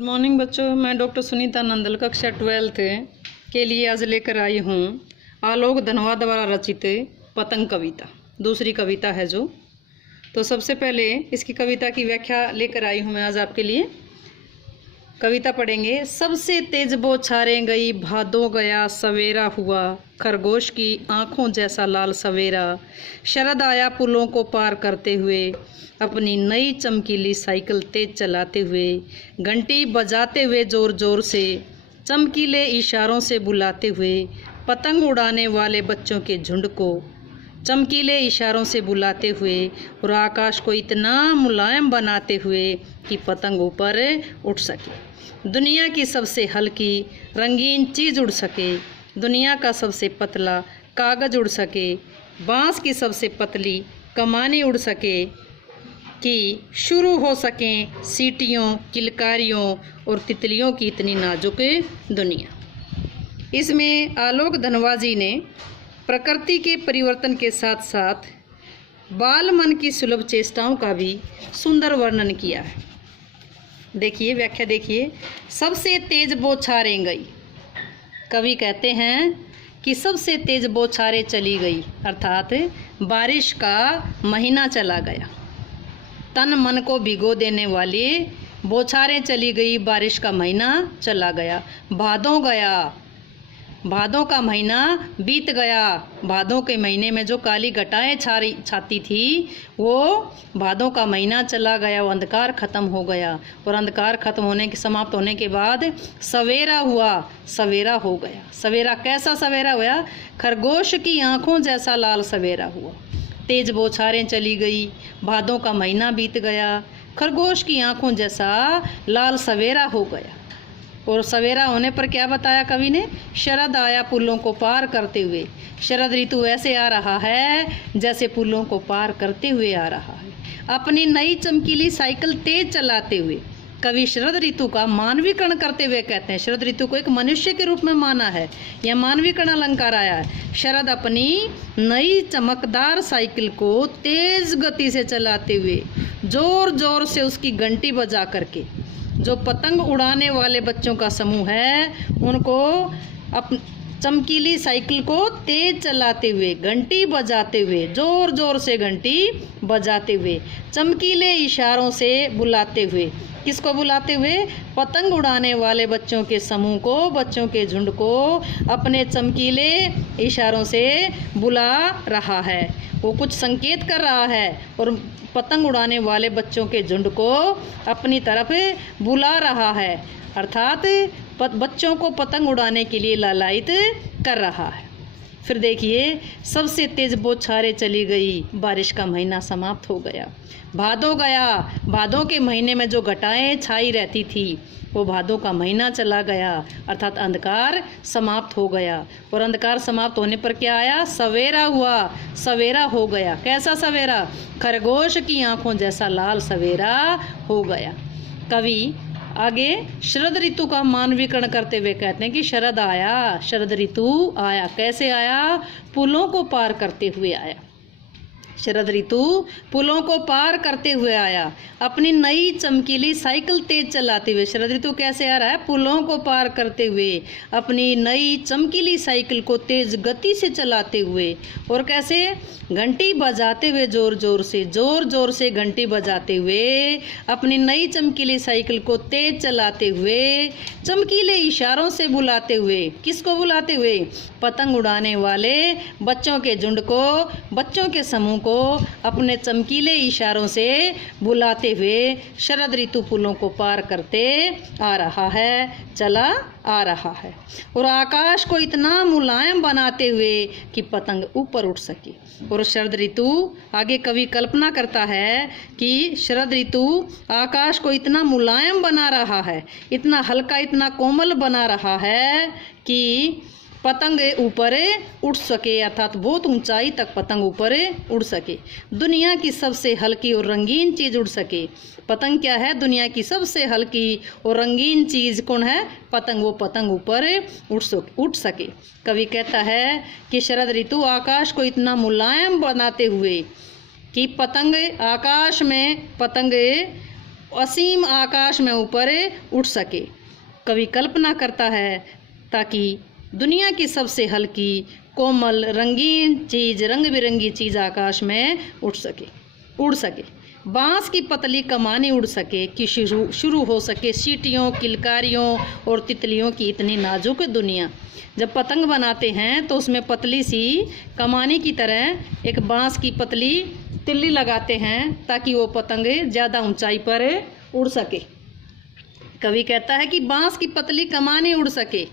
Good morning बच्चों, मैं doctor Sunita Nandal कक्षा 12th के लिए आज लेकर आई हूँ आलोक धनवा द्वारा रचित पतंग कविता। दूसरी कविता है जो, तो सबसे पहले इसकी कविता की व्याख्या लेकर आई हूँ मैं आज आपके लिए। कविता पढ़ेंगे। सबसे तेज बौछारें गई, भादों गया सवेरा हुआ, खरगोश की आँखों जैसा लाल सवेरा। शरद आया पुलों को पार करते हुए, अपनी नई चमकीली साइकिल तेज चलाते हुए, घंटी बजाते हुए जोर जोर से, चमकीले इशारों से बुलाते हुए, पतंग उड़ाने वाले बच्चों के झुंड को चमकीले इशारों से बुलाते हुए, और आकाश को इतना मुलायम बनाते हुए कि पतंग ऊपर उठ सके। दुनिया की सबसे हल्की रंगीन चीज़ उड़ सके, दुनिया का सबसे पतला कागज़ उड़ सके, बांस की सबसे पतली कमानी उड़ सके, कि शुरू हो सकें सीटियों, किलकारियों और तितलियों की इतनी नाजुक दुनिया। इसमें आलोक धनवा जी ने प्रकृति के परिवर्तन के साथ साथ बाल मन की सुलभ चेष्टाओं का भी सुंदर वर्णन किया है। देखिए, व्याख्या देखिए। सबसे तेज बौछारें गई, कवि कहते हैं कि सबसे तेज बौछारें चली गई, अर्थात बारिश का महीना चला गया। तन मन को भिगो देने वाली बौछारें चली गई, बारिश का महीना चला गया। भादों गया, भादों का महीना बीत गया। भादों के महीने में जो काली घटाएं छाती थी, वो भादों का महीना चला गया, वो अंधकार खत्म हो गया। और अंधकार खत्म होने के समाप्त होने के बाद सवेरा हुआ, सवेरा हो गया। सवेरा कैसा सवेरा हुआ? खरगोश की आँखों जैसा लाल सवेरा हुआ। तेज बौछारें चली गई, भादों का महीना बीत गया, खरगोश की आँखों जैसा लाल सवेरा हो गया। और सवेरा होने पर क्या बताया कवि ने? शरद आया पुलों को पार करते हुए। शरद ऋतु ऐसे आ रहा है जैसे पुलों को पार करते हुए आ रहा है, अपनी नई चमकीली साइकिल तेज चलाते हुए। कवि शरद ऋतु का मानवीकरण करते हुए कहते हैं, शरद ऋतु को एक मनुष्य के रूप में माना है, यह मानवीकरण अलंकार आया है। शरद अपनी नई चमकदार साइकिल को तेज गति से चलाते हुए, जोर जोर से उसकी घंटी बजा करके, जो पतंग उड़ाने वाले बच्चों का समूह है उनको चमकीली साइकिल को तेज चलाते हुए, घंटी बजाते हुए, जोर जोर से घंटी बजाते हुए, चमकीले इशारों से बुलाते हुए। किसको बुलाते हुए? पतंग उड़ाने वाले बच्चों के समूह को, बच्चों के झुंड को अपने चमकीले इशारों से बुला रहा है। वो कुछ संकेत कर रहा है और पतंग उड़ाने वाले बच्चों के झुंड को अपनी तरफ बुला रहा है, अर्थात बच्चों को पतंग उड़ाने के लिए लालायित कर रहा है। फिर देखिए, सबसे तेज बौछारें चली गई, बारिश का महीना समाप्त हो गया। भादों गया, भादों के महीने में जो घटाएं छाई रहती थी, वो भादों का महीना चला गया, अर्थात अंधकार समाप्त हो गया। और अंधकार समाप्त होने पर क्या आया? सवेरा हुआ, सवेरा हो गया। कैसा सवेरा? खरगोश की आंखों जैसा लाल सवेरा हो गया। कवि आगे शरद ऋतु का मानवीकरण करते हुए कहते हैं कि शरद आया, शरद ऋतु आया। कैसे आया? पुलों को पार करते हुए आया। शरद ऋतु पुलों को पार करते हुए आया, अपनी नई चमकीली साइकिल तेज चलाते हुए। शरद ऋतु कैसे आ रहा है? पुलों को पार करते हुए, अपनी नई चमकीली साइकिल को तेज गति से चलाते हुए। और कैसे? घंटी बजाते हुए, जोर जोर से, जोर जोर से घंटी बजाते हुए, अपनी नई चमकीली साइकिल को तेज चलाते हुए, चमकीले इशारों से बुलाते हुए। किसको बुलाते हुए? पतंग उड़ाने वाले बच्चों के झुंड को, बच्चों के समूह को अपने चमकीले इशारों से बुलाते हुए शरद ऋतु पुलों को पार करते आ रहा है, चला आ रहा है। और आकाश को इतना मुलायम बनाते हुए कि पतंग ऊपर उठ सके। और शरद ऋतु, आगे कवि कल्पना करता है कि शरद ऋतु आकाश को इतना मुलायम बना रहा है, इतना हल्का, इतना कोमल बना रहा है कि पतंग ऊपर उड़ सके, अर्थात बहुत ऊंचाई तक पतंग ऊपर उड़ सके। दुनिया की सबसे हल्की और रंगीन चीज़ उड़ सके। पतंग क्या है? दुनिया की सबसे हल्की और रंगीन चीज़ कौन है? पतंग। वो पतंग ऊपर उड़ सके। कवि कहता है कि शरद ऋतु आकाश को इतना मुलायम बनाते हुए कि पतंग आकाश में, पतंग असीम आकाश में ऊपर उड़ सके। कवि कल्पना करता है ताकि दुनिया की सबसे हल्की, कोमल, रंगीन चीज़, रंग बिरंगी चीज़ आकाश में उड़ सके। बांस की पतली कमानी उड़ सके कि शुरू हो सके सीटियों, किलकारियों और तितलियों की इतनी नाजुक दुनिया। जब पतंग बनाते हैं तो उसमें पतली सी कमानी की तरह एक बांस की पतली तिल्ली लगाते हैं ताकि वो पतंग ज़्यादा ऊंचाई पर उड़ सके। कवि कहता है कि बांस की पतली कमानी उड़ सके,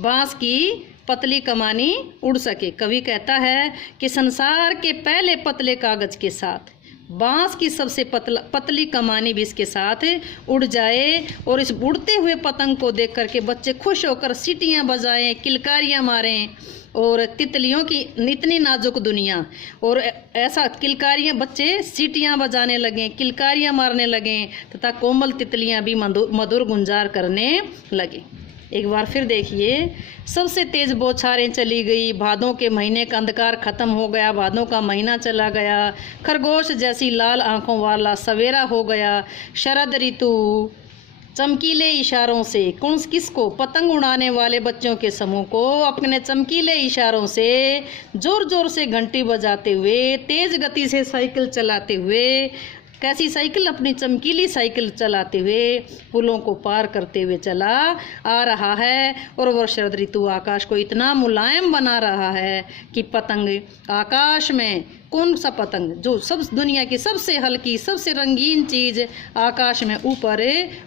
बांस की पतली कमानी उड़ सके। कवि कहता है कि संसार के पहले पतले कागज के साथ बांस की सबसे पतली कमानी भी इसके साथ उड़ जाए और इस उड़ते हुए पतंग को देख करके बच्चे खुश होकर सीटियां बजाएं, किलकारियां मारें और तितलियों की इतनी नाजुक दुनिया, और ऐसा किलकारियां, बच्चे सीटियां बजाने लगें, किलकारियां मारने लगें तथा कोमल तितलियां भी मधुर गुंजार करने लगें। एक बार फिर देखिए, सबसे तेज बौछारें चली गई, भादों के महीने का अंधकार खत्म हो गया, भादों का महीना चला गया, खरगोश जैसी लाल आंखों वाला सवेरा हो गया। शरद ऋतु चमकीले इशारों से किसको, पतंग उड़ाने वाले बच्चों के समूह को अपने चमकीले इशारों से जोर जोर से घंटी बजाते हुए, तेज गति से साइकिल चलाते हुए, कैसी साइकिल, अपनी चमकीली साइकिल चलाते हुए पुलों को पार करते हुए चला आ रहा है। और वह शरद ऋतु आकाश को इतना मुलायम बना रहा है कि पतंग आकाश में, कौन सा पतंग, जो सब दुनिया की सबसे हल्की, सबसे रंगीन चीज़ आकाश में ऊपर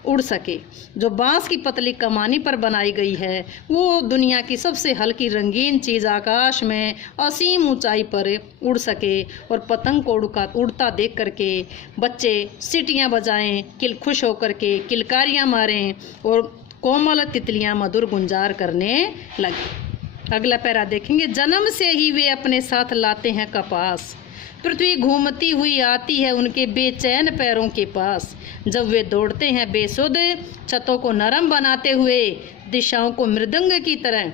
उड़ सके, जो बांस की पतली कमानी पर बनाई गई है, वो दुनिया की सबसे हल्की रंगीन चीज़ आकाश में असीम ऊंचाई पर उड़ सके। और पतंग को उड़ता देख करके बच्चे सीटियां बजाएं, खुश होकर के किलकारियां मारें और कोमल तितलियां मधुर गुंजार करने लगे। अगला पैरा देखेंगे। जन्म से ही वे अपने साथ लाते हैं कपास, पृथ्वी घूमती हुई आती है उनके बेचैन पैरों के पास। जब वे दौड़ते हैं बेसुध, छतों को नरम बनाते हुए, दिशाओं को मृदंग की तरह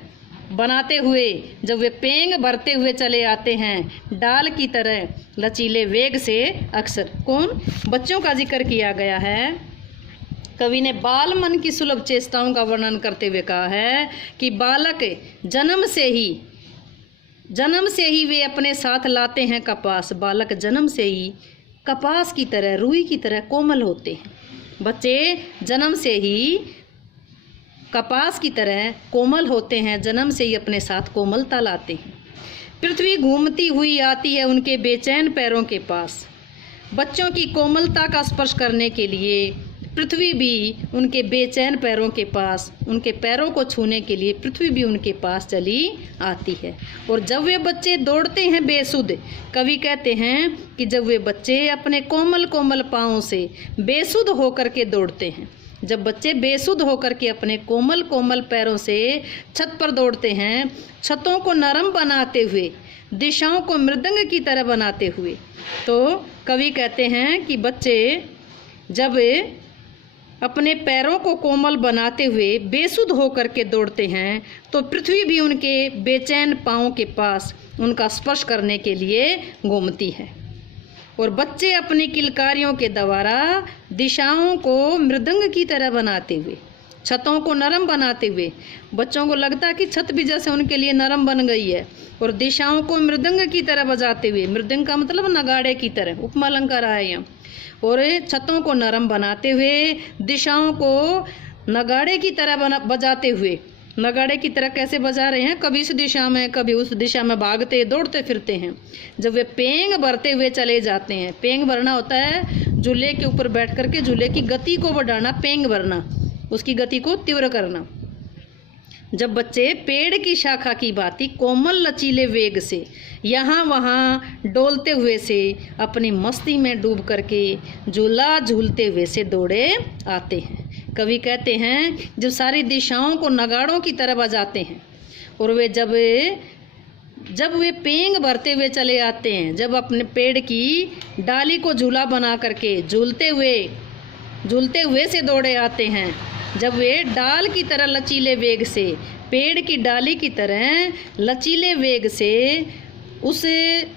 बनाते हुए, जब वे पेंग भरते हुए चले आते हैं डाल की तरह लचीले वेग से। अक्सर कौन, बच्चों का जिक्र किया गया है। कवि ने बाल मन की सुलभ चेष्टाओं का वर्णन करते हुए कहा है कि बालक जन्म से ही वे अपने साथ लाते हैं कपास। बालक जन्म से ही कपास की तरह, रुई की तरह कोमल होते हैं। बच्चे जन्म से ही कपास की तरह कोमल होते हैं, जन्म से ही अपने साथ कोमलता लाते हैं। पृथ्वी घूमती हुई आती है उनके बेचैन पैरों के पास। बच्चों की कोमलता का स्पर्श करने के लिए पृथ्वी भी उनके बेचैन पैरों के पास, उनके पैरों को छूने के लिए पृथ्वी भी उनके पास चली आती है। और जब वे बच्चे दौड़ते हैं बेसुध, कवि कहते हैं कि जब वे बच्चे अपने कोमल कोमल पाँवों से बेसुध होकर के दौड़ते हैं, जब बच्चे बेसुध होकर के अपने कोमल कोमल पैरों से छत पर दौड़ते हैं, छतों को नरम बनाते हुए, दिशाओं को मृदंग की तरह बनाते हुए, तो कवि कहते हैं कि बच्चे जब अपने पैरों को कोमल बनाते हुए बेसुध होकर के दौड़ते हैं तो पृथ्वी भी उनके बेचैन पाँवों के पास उनका स्पर्श करने के लिए घूमती है। और बच्चे अपनी किलकारियों के द्वारा दिशाओं को मृदंग की तरह बनाते हुए, छतों को नरम बनाते हुए, बच्चों को लगता है कि छत भी जैसे उनके लिए नरम बन गई है, और दिशाओं को मृदंग की तरह बजाते हुए, मृदंग का मतलब नगाड़े की तरह, उपमा अलंकार आया यहाँ, और छतों को नरम बनाते हुए, दिशाओं को नगाड़े की तरह बजाते हुए। नगाड़े की तरह कैसे बजा रहे हैं, कभी इस दिशा में कभी उस दिशा में भागते दौड़ते फिरते हैं। जब वे पेंग भरते हुए चले जाते हैं, पेंग भरना होता है झूले के ऊपर बैठ करके झूले की गति को बढ़ाना, पेंग भरना, उसकी गति को तीव्र करना। जब बच्चे पेड़ की शाखा की भांति कोमल लचीले वेग से यहाँ वहाँ डोलते हुए से अपनी मस्ती में डूब करके झूला झूलते हुए से दौड़े आते हैं। कवि कहते हैं जब सारी दिशाओं को नगाड़ों की तरह बजाते हैं, और वे जब वे पेंग भरते हुए चले आते हैं, जब अपने पेड़ की डाली को झूला बना करके झूलते हुए से दौड़े आते हैं, जब वे डाल की तरह लचीले वेग से, पेड़ की डाली की तरह लचीले वेग से उस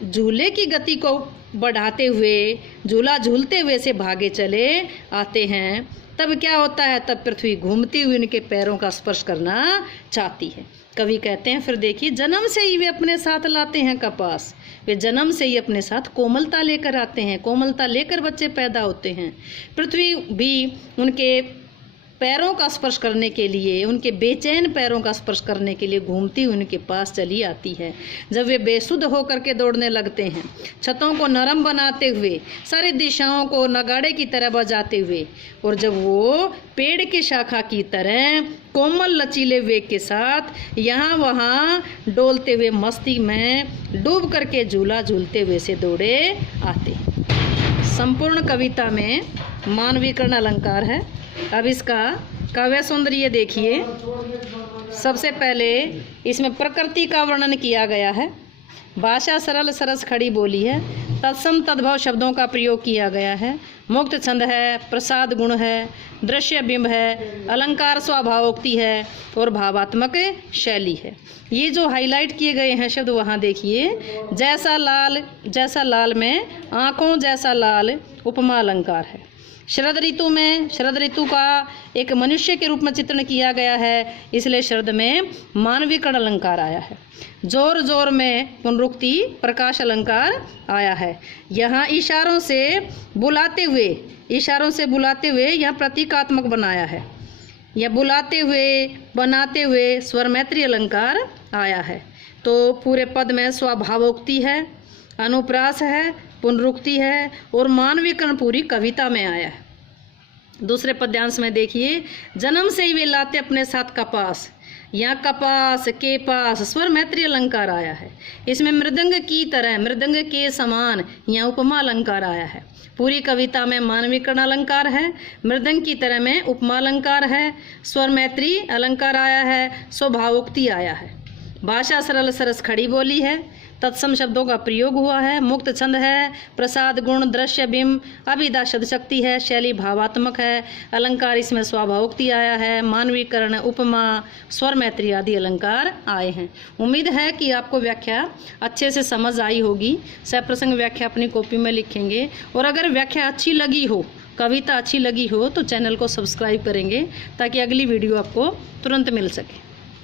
झूले की गति को बढ़ाते हुए, झूला झूलते हुए से भागे चले आते हैं, तब क्या होता है, तब पृथ्वी घूमती हुई उनके पैरों का स्पर्श करना चाहती है। कवि कहते हैं, फिर देखिए, जन्म से ही वे अपने साथ लाते हैं कपास, वे जन्म से ही अपने साथ कोमलता लेकर आते हैं, कोमलता लेकर बच्चे पैदा होते हैं। पृथ्वी भी उनके पैरों का स्पर्श करने के लिए, उनके बेचैन पैरों का स्पर्श करने के लिए घूमती हुई उनके पास चली आती है। जब वे बेसुध होकर के दौड़ने लगते हैं, छतों को नरम बनाते हुए, सारी दिशाओं को नगाड़े की तरह बजाते हुए, और जब वो पेड़ की शाखा की तरह कोमल लचीले वेग के साथ यहाँ वहाँ डोलते हुए मस्ती में डूब करके झूला झूलते हुए से दौड़े आते हैं। संपूर्ण कविता में मानवीकरण अलंकार है। अब इसका काव्य सौंदर्य देखिए। सबसे पहले इसमें प्रकृति का वर्णन किया गया है, भाषा सरल सरस खड़ी बोली है, तत्सम तद्भव शब्दों का प्रयोग किया गया है, मुक्त छंद है, प्रसाद गुण है, दृश्य बिंब है, अलंकार स्वभावोक्ति है और भावात्मक शैली है। ये जो हाईलाइट किए गए हैं शब्द वहाँ देखिए, जैसा लाल में आँखों जैसा लाल उपमा अलंकार है। शरद ऋतु में शरद ऋतु का एक मनुष्य के रूप में चित्रण किया गया है, इसलिए शरद में मानवीकरण अलंकार आया है। जोर जोर में पुनरुक्ति प्रकाश अलंकार आया है। यहाँ इशारों से बुलाते हुए यहाँ प्रतीकात्मक बनाया है। यह बुलाते हुए बनाते हुए स्वर मैत्री अलंकार आया है। तो पूरे पद में स्वभावोक्ति है, अनुप्रास है, पुनरुक्ति है और मानवीकरण पूरी कविता में आया है। दूसरे पद्यांश में देखिए, जन्म से ही वे लाते अपने साथ कपास, यहाँ कपास के पास स्वर मैत्री अलंकार आया है। इसमें मृदंग की तरह, मृदंग के समान यहाँ उपमा अलंकार आया है। पूरी कविता में मानवीकरण अलंकार है, मृदंग की तरह में उपमा अलंकार है, स्वर मैत्री अलंकार आया है, स्वभावोक्ति आया है, भाषा सरल सरस खड़ी बोली है, तत्सम शब्दों का प्रयोग हुआ है, मुक्त छंद है, प्रसाद गुण, दृश्य बिंब, अभिधा शब्द शक्ति है, शैली भावात्मक है, अलंकार इसमें स्वभावोक्ति आया है, मानवीकरण, उपमा, स्वर मैत्री आदि अलंकार आए हैं। उम्मीद है कि आपको व्याख्या अच्छे से समझ आई होगी। सप्रसंग व्याख्या अपनी कॉपी में लिखेंगे, और अगर व्याख्या अच्छी लगी हो, कविता अच्छी लगी हो, तो चैनल को सब्सक्राइब करेंगे ताकि अगली वीडियो आपको तुरंत मिल सके।